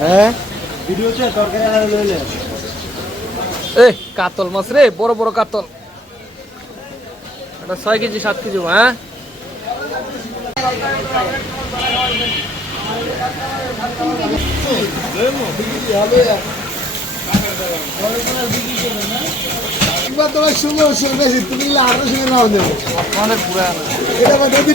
হ্যাঁ এই কাতল মাছ রে, বড় বড় কাতল। এটা 6 কেজি 7 কেজি। হ্যাঁ তোমার সুন্দর সুন্দর তুমি আরো সঙ্গে নাও দেবো অনেক পুরানো। এটা মধ্যে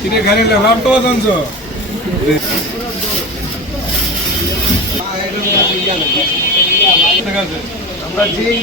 কিনে খালি লেভার তো জানছ আমরা যেই